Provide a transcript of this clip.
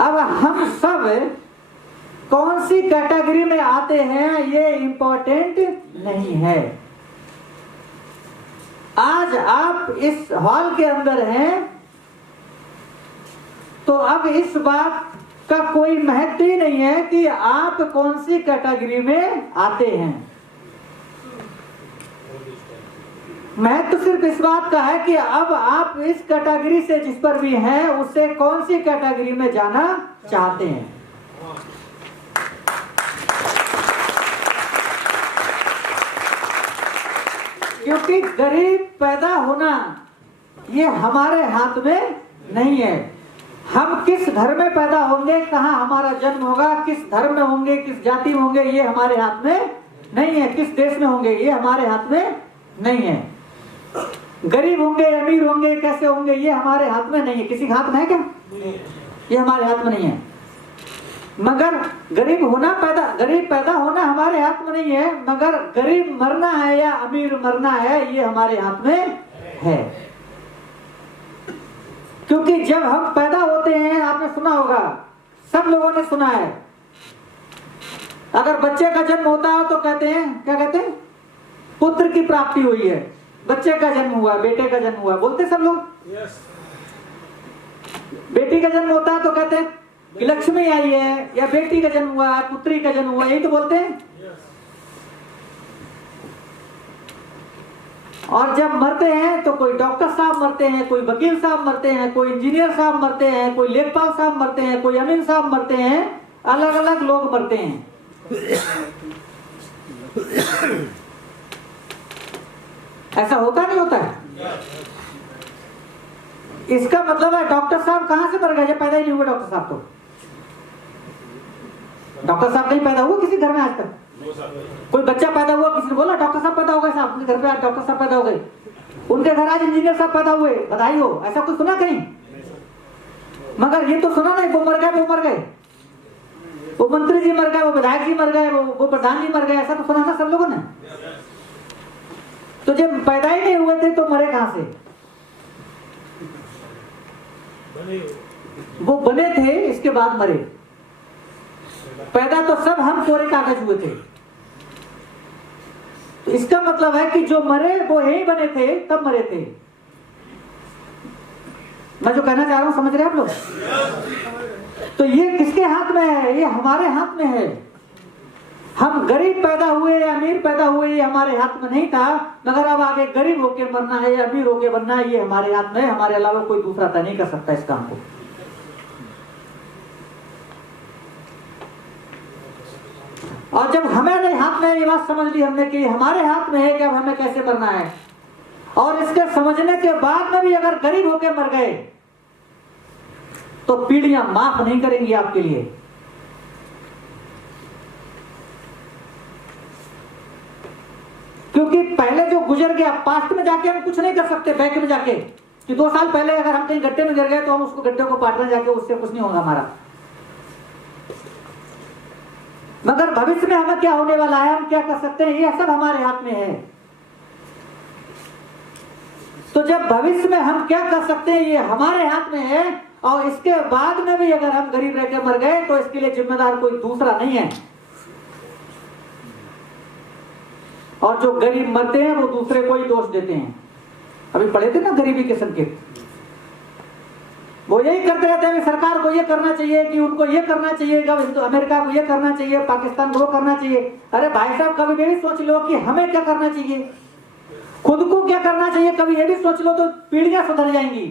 अब हम सब कौन सी कैटेगरी में आते हैं ये इंपॉर्टेंट नहीं है। आज आप इस हॉल के अंदर हैं तो अब इस बात का कोई महत्व ही नहीं है कि आप कौन सी कैटेगरी में आते हैं। महत्व सिर्फ इस बात का है कि अब आप इस कैटेगरी से जिस पर भी हैं उससे कौन सी कैटेगरी में जाना चाहते हैं। क्योंकि गरीब पैदा होना ये हमारे हाथ में नहीं है। हम किस घर में पैदा होंगे, कहाँ हमारा जन्म होगा, किस धर्म में होंगे, किस जाति में होंगे, ये हमारे हाथ में नहीं है। किस देश में होंगे ये हमारे हाथ में नहीं है। गरीब होंगे अमीर होंगे कैसे होंगे ये हमारे हाथ में नहीं है। किसी के हाथ में है क्या? ये हमारे हाथ में नहीं है। मगर गरीब पैदा होना हमारे हाथ में नहीं है, मगर गरीब मरना है या अमीर मरना है ये हमारे हाथ में है। क्योंकि जब हम पैदा होते हैं, आपने सुना होगा, सब लोगों ने सुना है, अगर बच्चे का जन्म होता है तो कहते हैं, क्या कहते हैं? पुत्र की प्राप्ति हुई है, बच्चे का जन्म हुआ, बेटे का जन्म हुआ, बोलते सब लोग। बेटी का जन्म होता है तो कहते हैं कि लक्ष्मी आई है, या बेटी का जन्म हुआ, पुत्री का जन्म हुआ, यही तो बोलते हैं। और जब मरते हैं तो कोई डॉक्टर साहब मरते हैं, कोई वकील साहब मरते हैं, कोई इंजीनियर साहब मरते हैं, कोई लेखपाल साहब मरते हैं, कोई अमीन साहब मरते हैं, अलग अलग लोग मरते हैं। ऐसा होता नहीं होता है? इसका मतलब है डॉक्टर साहब कहां से मर गए? पैदा ही नहीं हुआ डॉक्टर साहब तो। डॉक्टर साहब नहीं पैदा हुआ किसी घर में आज तक? कोई बच्चा पैदा हुआ, किसी ने बोला डॉक्टर साहब पैदा हो गए, साहब उनके घर पे आज डॉक्टर साहब पैदा हो गए, उनके घर आज इंजीनियर साहब पैदा हुए, बधाई हो, ऐसा कुछ सुना कहीं? मगर ये तो सुना नहीं, वो मर गए, वो मर गए, वो मंत्री जी मर गए, वो विधायक जी मर गए, वो प्रधान जी मर गए, ऐसा तो सुना ना सब लोगों ने। तो जब पैदा ही नहीं हुए थे तो मरे कहां से? वो बने थे इसके बाद मरे। पैदा तो सब हम कोरे कागज हुए थे। तो इसका मतलब है कि जो मरे वो यही बने थे, तब मरे थे। मैं जो कहना चाह रहा हूं समझ रहे हैं आप लोग? तो ये किसके हाथ में है? ये हमारे हाथ में है। हम गरीब पैदा हुए या अमीर पैदा हुए ये हमारे हाथ में नहीं था, मगर अब आगे गरीब होके मरना है या अमीर होके बनना है ये हमारे हाथ में है। हमारे अलावा कोई दूसरा तय नहीं कर सकता इस काम को। और जब हमारे हाथ में ये बात समझ ली हमने कि हमारे हाथ में है कि अब हमें कैसे मरना है, और इसके समझने के बाद में भी अगर गरीब होके मर गए तो पीढ़ियां माफ नहीं करेंगी आपके लिए। क्योंकि पहले जो गुजर गया, पास्ट में जाके हम कुछ नहीं कर सकते। बैक में जाके कि 2 साल पहले अगर हम कहीं गड्ढे में गिर गए तो हम उसको गड्ढे को पाटने जाके उससे कुछ नहीं होगा हमारा। मगर भविष्य में हमें क्या होने वाला है, हम क्या कर सकते हैं, ये सब हमारे हाथ में है। तो जब भविष्य में हम क्या कर सकते हैं ये हमारे हाथ में है, और इसके बाद में भी अगर हम गरीब रह के मर गए तो इसके लिए जिम्मेदार कोई दूसरा नहीं है। और जो गरीब मरते हैं वो दूसरे को ही दोष देते हैं। अभी पढ़े थे ना गरीबी के संकेत, वो यही करते रहते हैं, सरकार को ये करना चाहिए, कि उनको ये करना चाहिए, तो अमेरिका को ये करना चाहिए, पाकिस्तान को वो करना चाहिए। अरे भाई साहब कभी भी सोच लो कि हमें क्या करना चाहिए, खुद को क्या करना चाहिए, कभी ये भी सोच लो तो पीढ़ियां सुधर जाएंगी।